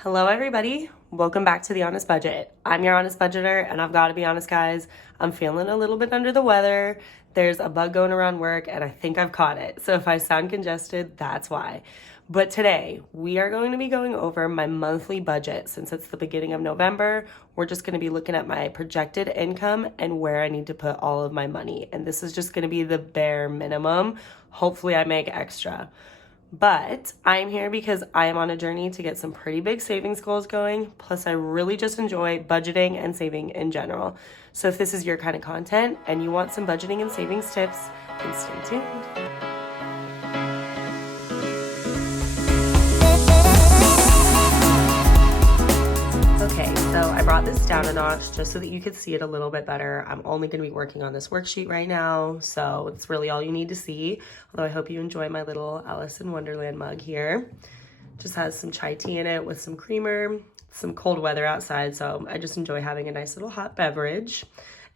Hello, everybody. Welcome back to The Honest Budget. I'm your honest budgeter, and I've got to be honest, guys, I'm feeling a little bit under the weather. There's a bug going around work, and I think I've caught it. So if I sound congested, that's why. But today, we are going to be going over my monthly budget. Since it's the beginning of November, we're just going to be looking at my projected income and where I need to put all of my money. And this is just going to be the bare minimum. Hopefully, I make extra. But I'm here because I am on a journey to get some pretty big savings goals going. Plus, I really just enjoy budgeting and saving in general. So if this is your kind of content and you want some budgeting and savings tips, then stay tuned. Okay, so I brought this down a notch just so that you could see it a little bit better. I'm only going to be working on this worksheet right now, so it's really all you need to see. Although I hope you enjoy my little Alice in Wonderland mug here. Just has some chai tea in it with some creamer, some cold weather outside, so I just enjoy having a nice little hot beverage.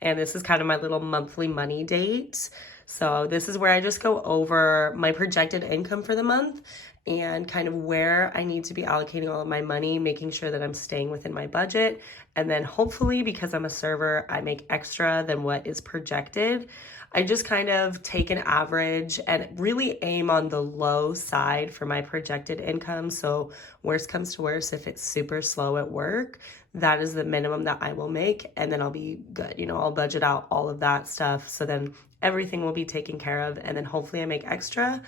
And this is kind of my little monthly money date. So this is where I just go over my projected income for the month and kind of where I need to be allocating all of my money, making sure that I'm staying within my budget. And then hopefully, because I'm a server, I make extra than what is projected. I just kind of take an average and really aim on the low side for my projected income. So worst comes to worst, if it's super slow at work, that is the minimum that I will make, and then I'll be good. I'll budget out all of that stuff. So then everything will be taken care of, and then hopefully I make extra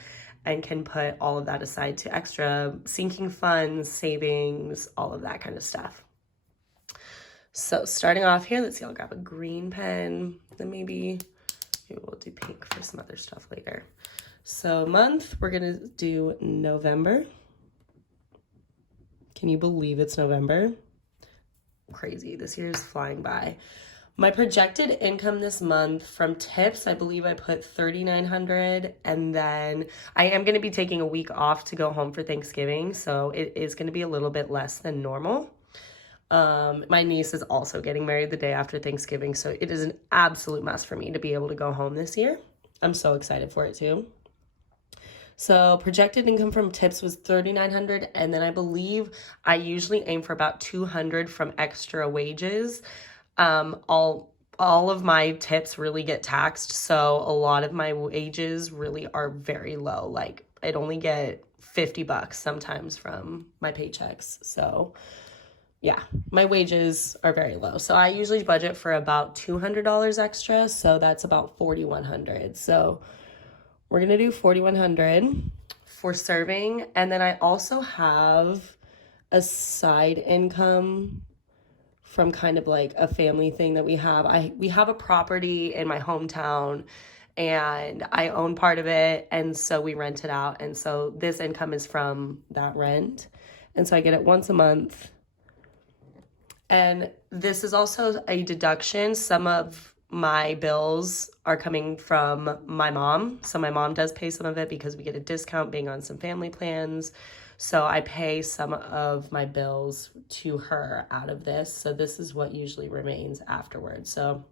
and can put all of that aside to extra sinking funds, savings, all of that kind of stuff. So starting off here, let's see, I'll grab a green pen, then maybe we'll do pink for some other stuff later. So month, we're gonna do November. Can you believe it's November? Crazy, this year is flying by. My projected income this month from tips, I believe I put $3,900, and then I am going to be taking a week off to go home for Thanksgiving, so it is going to be a little bit less than normal. My niece is also getting married the day after Thanksgiving, so it is an absolute mess for me to be able to go home this year. I'm so excited for it too. So projected income from tips was $3,900, and then I believe I usually aim for about $200 from extra wages. All of my tips really get taxed, so a lot of my wages really are very low. Like, I'd only get $50 sometimes from my paychecks. So yeah, my wages are very low. So I usually budget for about $200 extra, so that's about $4,100. So we're gonna do $4,100 for serving, and then I also have a side income from kind of like a family thing that we have. We have a property in my hometown, and I own part of it, and so we rent it out, and so this income is from that rent, and so I get it once a month. And this is also a deduction. Some of my bills are coming from my mom, so my mom does pay some of it because we get a discount being on some family plans. So I pay some of my bills to her out of this. So this is what usually remains afterwards. So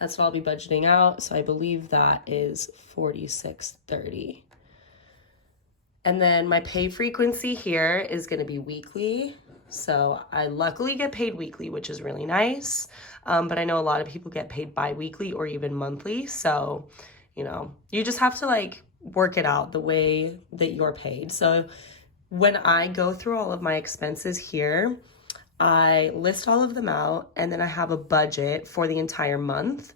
that's what I'll be budgeting out. So I believe that is $46.30. And then my pay frequency here is going to be weekly. So I luckily get paid weekly, which is really nice. But I know a lot of people get paid bi-weekly or even monthly. So, you just have to work it out the way that you're paid. So when I go through all of my expenses here, I list all of them out, and then I have a budget for the entire month.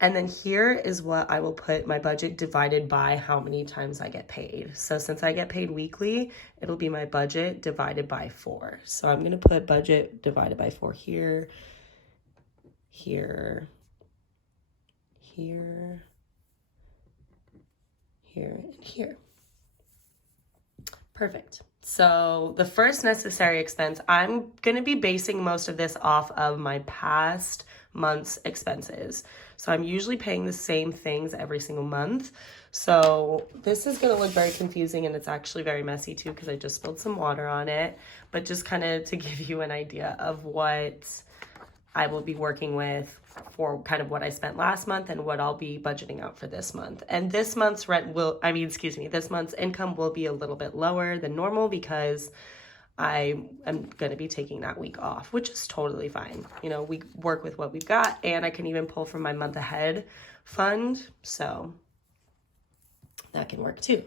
And then here is what I will put my budget divided by how many times I get paid. So since I get paid weekly, it'll be my budget divided by 4. So I'm going to put budget divided by 4 here, here, here, here, and here. Perfect. So the first necessary expense, I'm going to be basing most of this off of my past month's expenses. So I'm usually paying the same things every single month. So this is going to look very confusing, and it's actually very messy too because I just spilled some water on it. But just kind of to give you an idea of what I will be working with for kind of what I spent last month and what I'll be budgeting out for this month. And this month's this month's income will be a little bit lower than normal because I am going to be taking that week off, which is totally fine. You know, we work with what we've got, and I can even pull from my month ahead fund. So that can work too.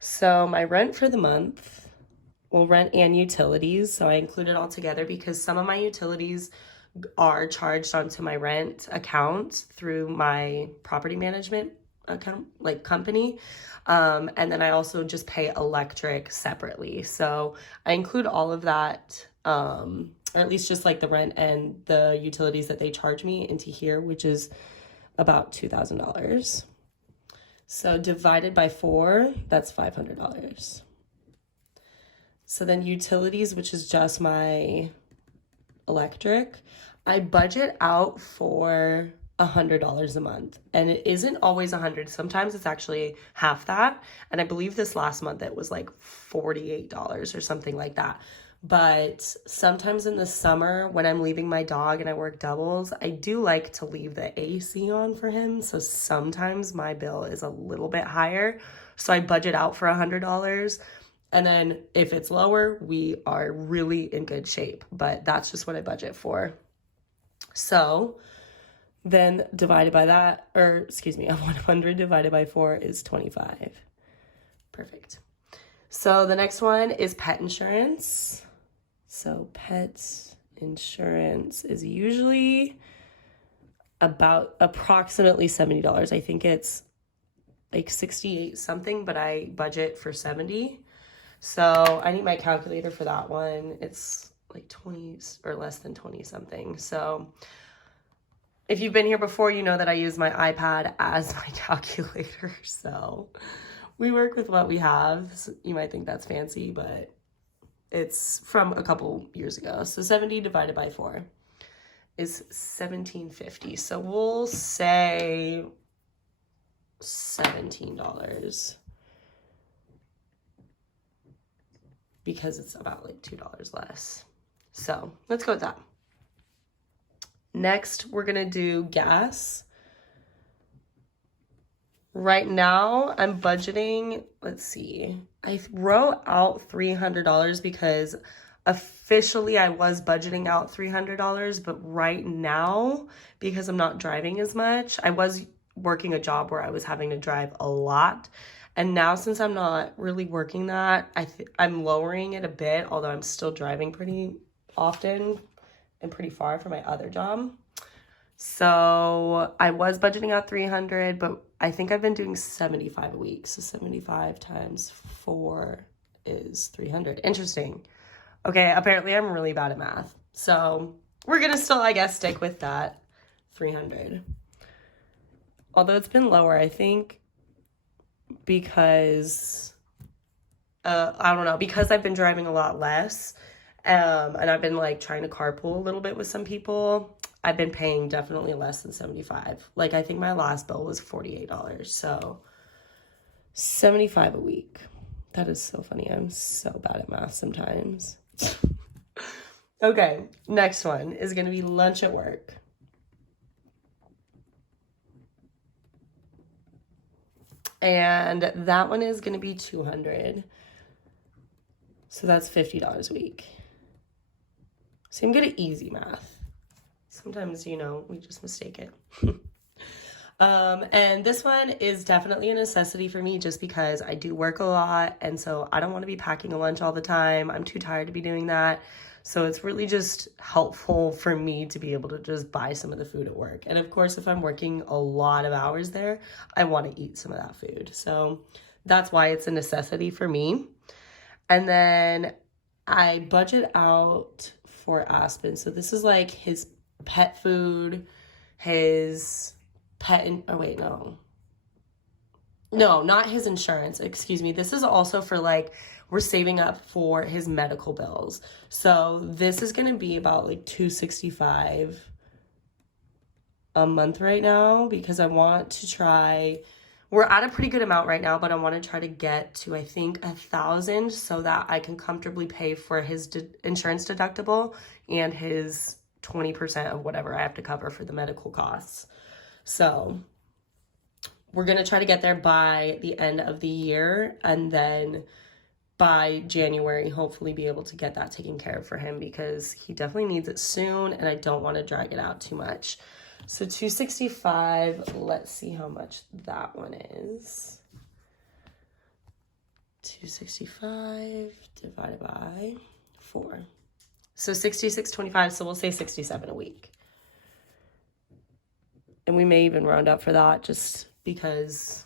So my rent for the month, well, rent and utilities. So I include it all together because some of my utilities are charged onto my rent account through my property management account, like company. And then I also just pay electric separately. So I include all of that, or at least just like the rent and the utilities that they charge me into here, which is about $2,000. So divided by 4, that's $500. So then utilities, which is just my electric, I budget out for $100 a month, and it isn't always 100. Sometimes it's actually half that, and I believe this last month it was like $48 or something like that. But sometimes in the summer when I'm leaving my dog and I work doubles, I do like to leave the AC on for him, so sometimes my bill is a little bit higher, so I budget out for $100. And then if it's lower, we are really in good shape, but that's just what I budget for. So then divided by that, or excuse me, 100 divided by 4 is 25. Perfect. So the next one is pet insurance. So pet insurance is usually about approximately $70. I think it's like 68 something, but I budget for 70. So I need my calculator for that one. It's like 20 or less than 20 something. So if you've been here before, you know that I use my iPad as my calculator. So we work with what we have. So you might think that's fancy, but it's from a couple years ago. So 70 divided by 4 is $1,750. So we'll say $17. Because it's about like $2 less. So let's go with that. Next, we're gonna do gas. Right now, I'm budgeting, let's see, I wrote out $300 because officially I was budgeting out $300, but right now, because I'm not driving as much, I was working a job where I was having to drive a lot. And now since I'm not really working that, I'm lowering it a bit, although I'm still driving pretty often and pretty far from my other job. So I was budgeting out 300, but I think I've been doing 75 a week. So 75 times 4 is 300. Interesting. Okay, apparently I'm really bad at math. So we're going to still, I guess, stick with that 300. Although it's been lower, I think, because I don't know, because I've been driving a lot less, and I've been like trying to carpool a little bit with some people, I've been paying definitely less than 75. Like I think my last bill was $48. So 75 a week. That is so funny. I'm so bad at math sometimes. Okay, next one is going to be lunch at work. And that one is going to be $200. So that's $50 a week. So I'm good at easy math. Sometimes, you know, we just mistake it. And this one is definitely a necessity for me just because I do work a lot. And so I don't want to be packing a lunch all the time. I'm too tired to be doing that. So it's really just helpful for me to be able to just buy some of the food at work. And of course, if I'm working a lot of hours there, I want to eat some of that food. So that's why it's a necessity for me. And then I budget out for Aspen. So this is like his pet food, his pet, no, not his insurance, excuse me. This is also for like, we're saving up for his medical bills. So this is going to be about like $265 a month right now because I want to try, we're at a pretty good amount right now, but I want to try to get to, I think, 1,000 so that I can comfortably pay for his insurance deductible and his 20% of whatever I have to cover for the medical costs. So we're going to try to get there by the end of the year, and then by January, hopefully be able to get that taken care of for him because he definitely needs it soon and I don't want to drag it out too much. So 265, let's see how much that one is. 265 divided by 4. So 66.25, so we'll say 67 a week. And we may even round up for that just because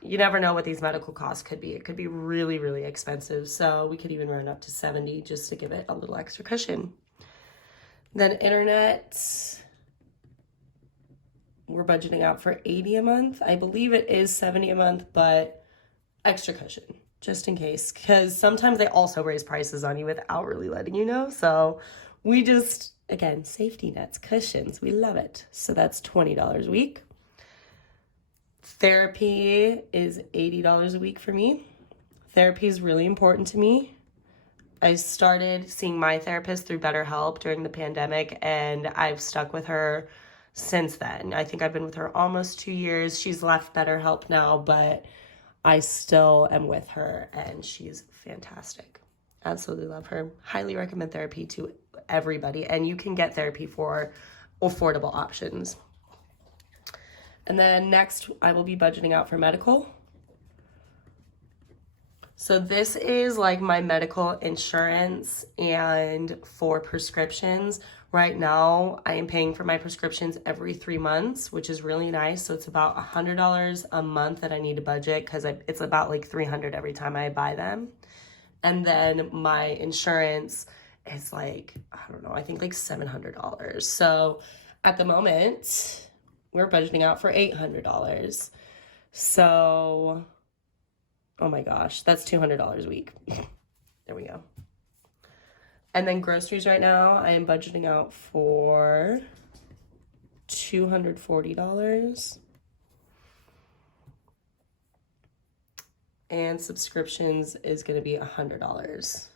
you never know what these medical costs could be. It could be really, really expensive. So we could even round up to 70 just to give it a little extra cushion. Then internet, we're budgeting out for 80 a month. I believe it is 70 a month, but extra cushion just in case. Because sometimes they also raise prices on you without really letting you know. So we just, again, safety nets, cushions, we love it. So that's $20 a week. Therapy is $80 a week for me. Therapy is really important to me. I started seeing my therapist through BetterHelp during the pandemic, and I've stuck with her since then. I think I've been with her almost 2 years. She's left BetterHelp now, but I still am with her, and she's fantastic. Absolutely love her. Highly recommend therapy to everybody, and you can get therapy for affordable options. And then next, I will be budgeting out for medical. So this is like my medical insurance and for prescriptions. Right now, I am paying for my prescriptions every 3 months, which is really nice. So it's about $100 a month that I need to budget because it's about like $300 every time I buy them. And then my insurance is like, I don't know, I think like $700. So at the moment, we're budgeting out for $800. So, oh my gosh, that's $200 a week. There we go. And then groceries right now, I am budgeting out for $240. And subscriptions is going to be $100.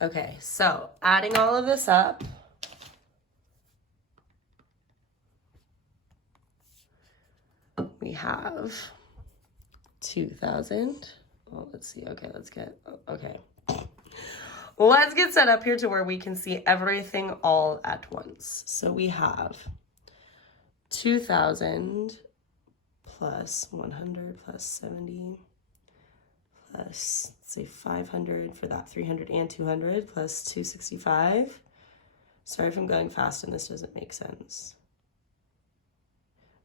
Okay, so adding all of this up, we have 2,000. Well, let's see. Okay, let's get set up here to where we can see everything all at once. So we have 2,000 plus 100 plus 70 plus, let's say 500 for that 300 and 200 plus 265. Sorry if I'm going fast and this doesn't make sense.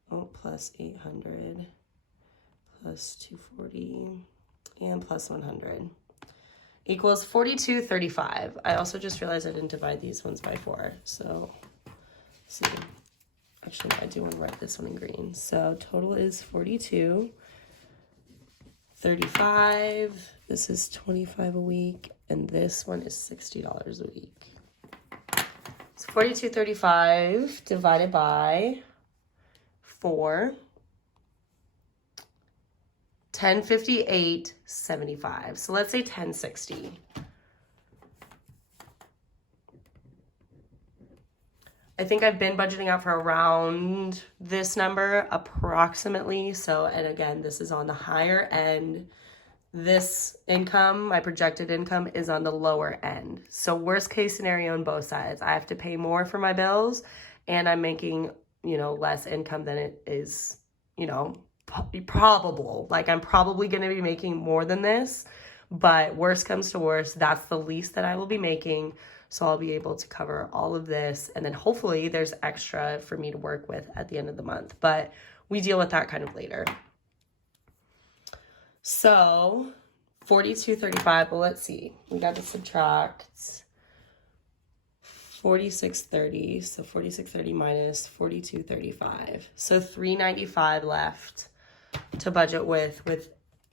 Oh, plus 800 plus 240 and plus 100 equals 4235. I also just realized I didn't divide these ones by 4. So, let's see. Actually, I do want to write this one in green. So total is 4235. This is 25 a week, and this one is $60 a week. So 4235 divided by 4, 1058.75. So let's say 1060. I think I've been budgeting out for around this number approximately. So, and again, this is on the higher end. This income, my projected income, is on the lower end. So worst case scenario on both sides. I have to pay more for my bills and I'm making, less income than it is, probable. Like I'm probably going to be making more than this, but worst comes to worst, that's the least that I will be making. So I'll be able to cover all of this. And then hopefully there's extra for me to work with at the end of the month, but we deal with that kind of later. So 4235, well, let's see. We got to subtract 4630. So 4630 minus 4235. So 395 left to budget with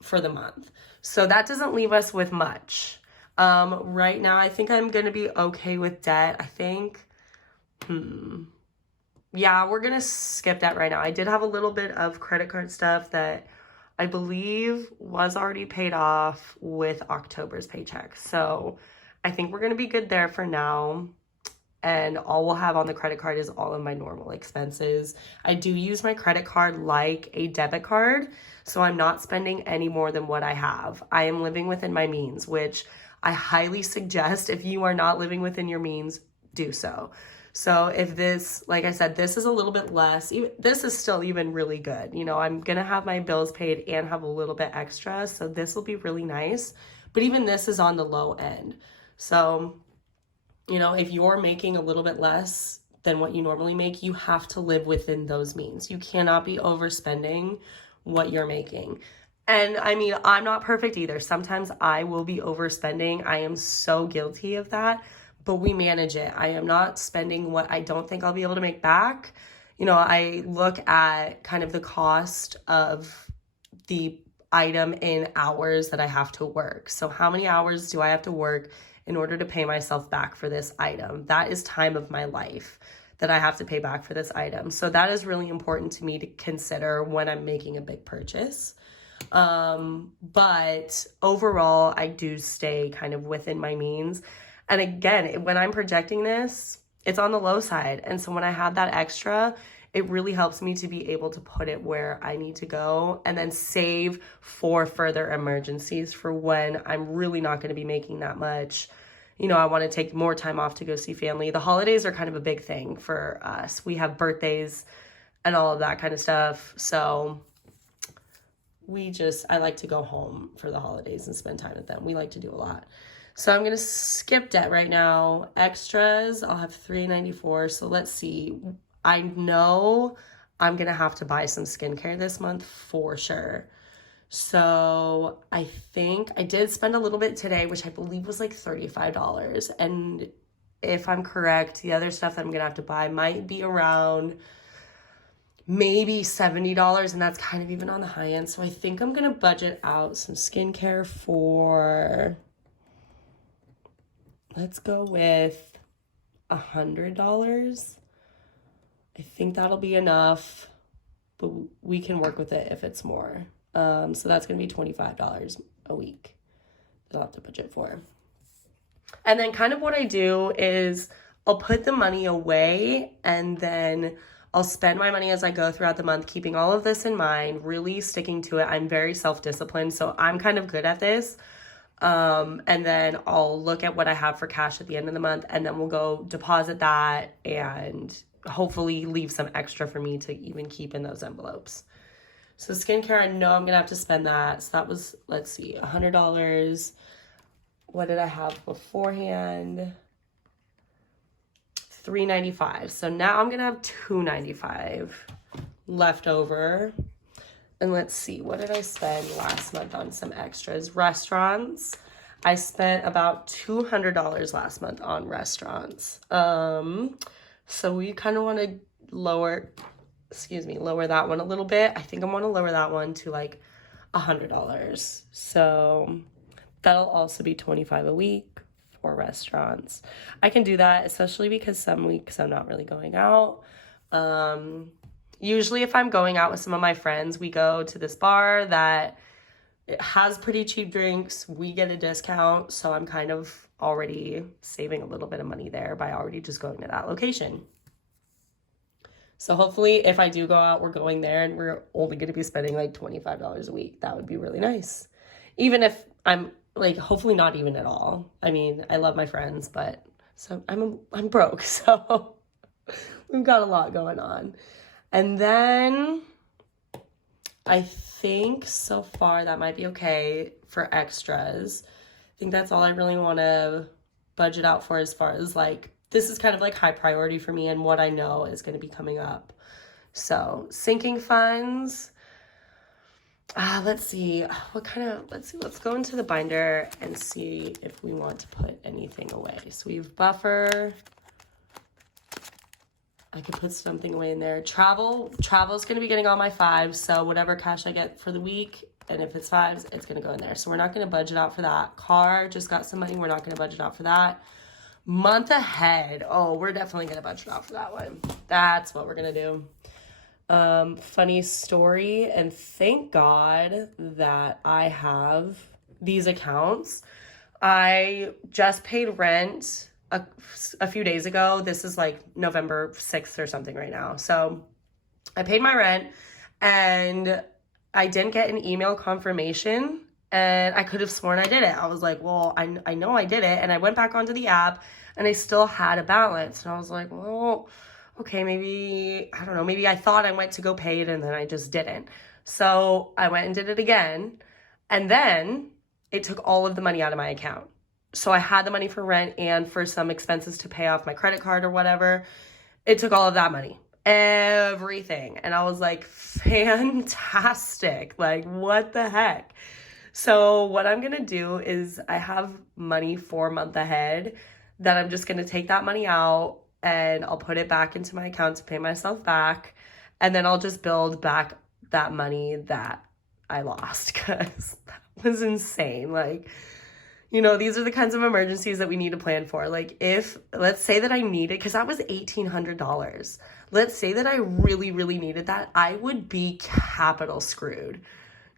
for the month. So that doesn't leave us with much. Right now, I think I'm going to be okay with debt. I think, yeah, we're going to skip that right now. I did have a little bit of credit card stuff that I believe was already paid off with October's paycheck. So I think we're going to be good there for now. and all we'll have on the credit card is all of my normal expenses. I do use my credit card like a debit card, so I'm not spending any more than what I have. I am living within my means, which I highly suggest if you are not living within your means, do so. So if this, like I said, this is a little bit less, this is still even really good. You know, I'm going to have my bills paid and have a little bit extra. So this will be really nice. But even this is on the low end. So, you know, if you're making a little bit less than what you normally make, you have to live within those means. You cannot be overspending what you're making. And I mean, I'm not perfect either. Sometimes I will be overspending. I am so guilty of that, but we manage it. I am not spending what I don't think I'll be able to make back. You know, I look at kind of the cost of the item in hours that I have to work. So how many hours do I have to work in order to pay myself back for this item? That is time of my life that I have to pay back for this item. So that is really important to me to consider when I'm making a big purchase. But overall, I do stay kind of within my means. And again, when I'm projecting this, it's on the low side. And so when I have that extra, it really helps me to be able to put it where I need to go and then save for further emergencies for when I'm really not going to be making that much. You know, I want to take more time off to go see family. The holidays are kind of a big thing for us. We have birthdays and all of that kind of stuff. So I like to go home for the holidays and spend time with them. We like to do a lot. So I'm going to skip debt right now. Extras, I'll have $394. So let's see. I know I'm going to have to buy some skincare this month for sure. So I think I did spend a little bit today, which I believe was like $35. And if I'm correct, the other stuff that I'm going to have to buy might be around maybe $70, and that's kind of even on the high end. So I think I'm going to budget out some skincare for, let's go with $100. I think that'll be enough, but we can work with it if it's more. So that's going to be $25 a week that I'll have to budget for. And then kind of what I do is I'll put the money away and then I'll spend my money as I go throughout the month, keeping all of this in mind, really sticking to it. I'm very self-disciplined, so I'm kind of good at this. And then I'll look at what I have for cash at the end of the month, and then we'll go deposit that and hopefully leave some extra for me to even keep in those envelopes. So skincare, I know I'm going to have to spend that. So that was, let's see, $100. What did I have beforehand? $395. So now I'm going to have $295 left over. And let's see, what did I spend last month on some extras? Restaurants. I spent about $200 last month on restaurants. So we kind of want to lower that one a little bit. I think I want to lower that one to like $100. So that'll also be $25 a week for restaurants. I can do that, especially because some weeks I'm not really going out. Usually if I'm going out with some of my friends, we go to this bar that it has pretty cheap drinks. We get a discount. So I'm kind of already saving a little bit of money there by already just going to that location. So hopefully if I do go out, we're going there and we're only going to be spending like $25 a week. That would be really nice. Even if I'm like, hopefully not even at all. I mean, I love my friends, but so I'm broke. So we've got a lot going on. And then I think so far that might be okay for extras. I think that's all I really want to budget out for as far as like, this is kind of like high priority for me and what I know is going to be coming up. So sinking funds. Let's see. Let's go into the binder and see if we want to put anything away. So we have buffer. I could put something away in there. Travel's going to be getting all my fives. So whatever cash I get for the week, and if it's fives, it's going to go in there. So we're not going to budget out for that. Car, just got some money. We're not going to budget out for that. Month ahead. Oh, we're definitely going to budget out for that one. That's what we're going to do. Funny story, and thank God that I have these accounts. I just paid rent a few days ago. This is like November 6th or something right now. So I paid my rent and I didn't get an email confirmation, and I could have sworn I did it. I was like, well, I know I did it. And I went back onto the app and I still had a balance. And I was like, well, okay, maybe, I don't know, maybe I thought I went to go pay it and then I just didn't. So I went and did it again. And then it took all of the money out of my account. So I had the money for rent and for some expenses to pay off my credit card or whatever. It took all of that money, everything. And I was like, fantastic. Like, what the heck? So what I'm going to do is I have money for a month ahead that I'm just going to take that money out and I'll put it back into my account to pay myself back. And then I'll just build back that money that I lost, because that was insane. Like, you know, these are the kinds of emergencies that we need to plan for. Like, if, let's say that I needed, because that was $1,800. Let's say that I really, really needed that. I would be capital screwed.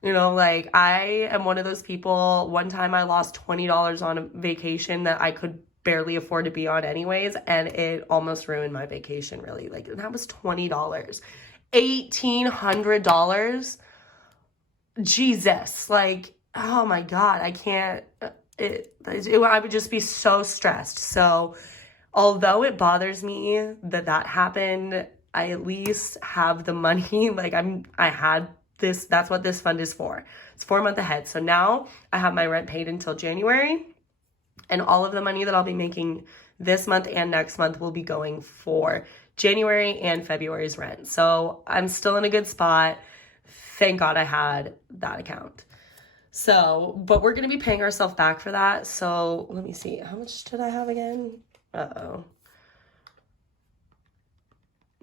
You know, like, I am one of those people. One time I lost $20 on a vacation that I could barely afford to be on anyways, and it almost ruined my vacation, really. Like, that was $20. $1,800. Jesus, like, oh my God, I can't, I would just be so stressed. So although it bothers me that happened, I at least have the money. Like, I had this, that's what this fund is for. It's for a month ahead. So now I have my rent paid until January, and all of the money that I'll be making this month and next month will be going for January and February's rent. So I'm still in a good spot. Thank God I had that account. So, but we're going to be paying ourselves back for that. So let me see. How much did I have again? Uh-oh.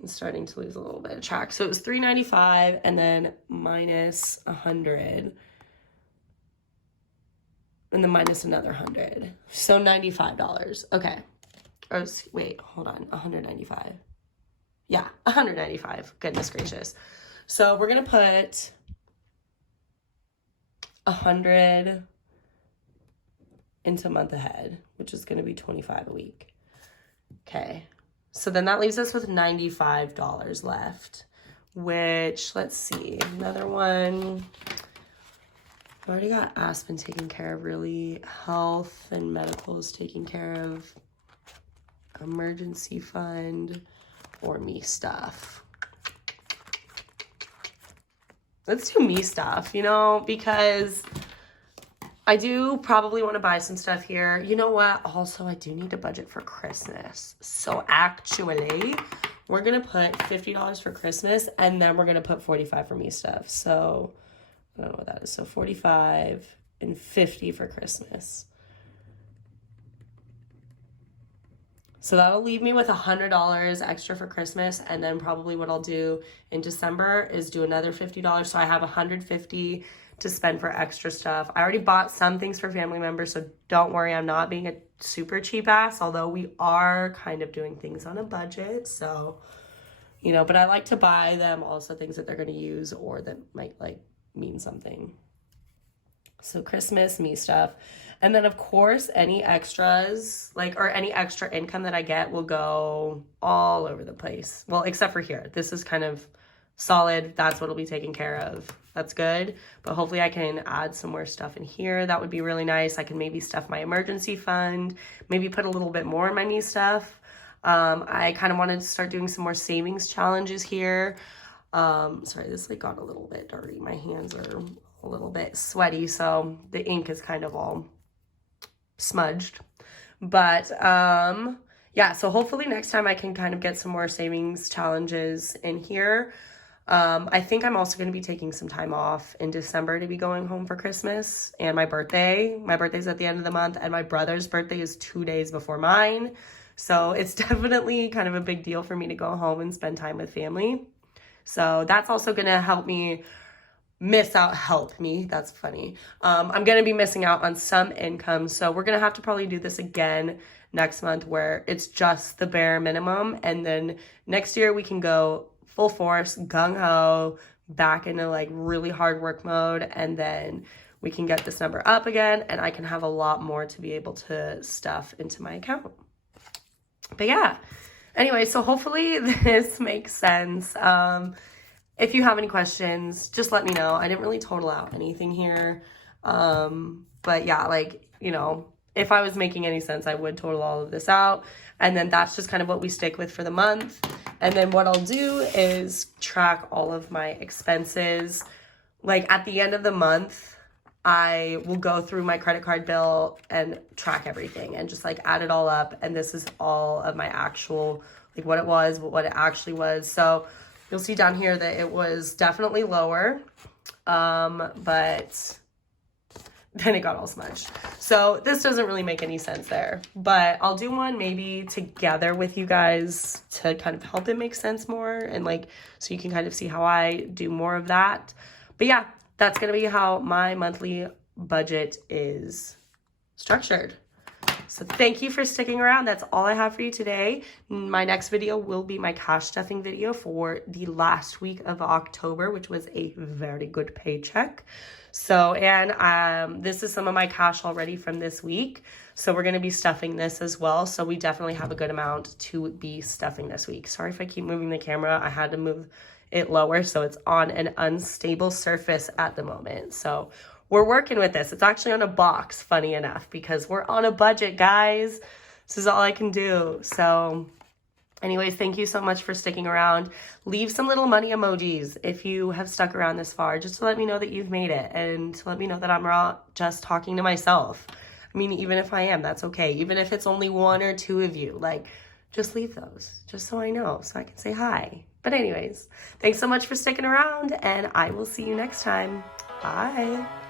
I'm starting to lose a little bit of track. So it was $395 and then minus 100. And then minus another 100. So $95. Okay. Or wait, hold on. 195. Yeah, 195. Goodness gracious. So we're going to put 100 into month ahead, which is going to be $25 a week. Okay. So then that leaves us with $95 left, which, let's see, another one. I've already got Aspen taken care of, really. Health and medical is taken care of. Emergency fund or me stuff. Let's do me stuff, you know, because I do probably want to buy some stuff here. You know what? Also, I do need to budget for Christmas. So actually, we're going to put $50 for Christmas, and then we're going to put $45 for me stuff. So I don't know what that is. So $45 and $50 for Christmas. So that'll leave me with $100 extra for Christmas, and then probably what I'll do in December is do another $50. So I have $150 to spend for extra stuff. I already bought some things for family members, so don't worry, I'm not being a super cheap ass, although we are kind of doing things on a budget. So, you know, but I like to buy them also things that they're going to use or that might like mean something. So Christmas, me stuff. And then, of course, any extras, like, or any extra income that I get will go all over the place. Well, except for here. This is kind of solid. That's what will be taken care of. That's good. But hopefully I can add some more stuff in here. That would be really nice. I can maybe stuff my emergency fund, maybe put a little bit more in my me stuff. I kind of wanted to start doing some more savings challenges here. Sorry, this like got a little bit dirty. My hands are a little bit sweaty, so the ink is kind of all smudged. But yeah, so hopefully next time I can kind of get some more savings challenges in here. I think I'm also going to be taking some time off in December to be going home for Christmas and my birthday. My birthday's at the end of the month, and my brother's birthday is 2 days before mine. So it's definitely kind of a big deal for me to go home and spend time with family. So that's also going to help me help me. That's funny. I'm going to be missing out on some income. So we're going to have to probably do this again next month where it's just the bare minimum. And then next year we can go full force, gung ho, back into like really hard work mode. And then we can get this number up again, and I can have a lot more to be able to stuff into my account. But yeah, anyway, so hopefully this makes sense. If you have any questions, just let me know. I didn't really total out anything here. But yeah, like, you know, if I was making any sense, I would total all of this out. And then that's just kind of what we stick with for the month. And then what I'll do is track all of my expenses. Like at the end of the month, I will go through my credit card bill and track everything and just like add it all up. And this is all of my actual, like what it was, what it actually was. So you'll see down here that it was definitely lower, but then it got all smudged. So this doesn't really make any sense there, but I'll do one maybe together with you guys to kind of help it make sense more, and like, so you can kind of see how I do more of that. But yeah, that's going to be how my monthly budget is structured. So thank you for sticking around. That's all I have for you today. My next video will be my cash stuffing video for the last week of October, which was a very good paycheck. So, and this is some of my cash already from this week. So we're going to be stuffing this as well. So we definitely have a good amount to be stuffing this week. Sorry if I keep moving the camera. I had to move it lower, so it's on an unstable surface at the moment. So we're working with this. It's actually on a box, funny enough, because we're on a budget, guys. This is all I can do. So anyways, thank you so much for sticking around. Leave some little money emojis if you have stuck around this far, just to let me know that you've made it, and to let me know that I'm not just talking to myself. I mean, even if I am, that's okay. Even if it's only one or two of you, like, just leave those, just so I know, so I can say hi. But anyways, thanks so much for sticking around, and I will see you next time. Bye.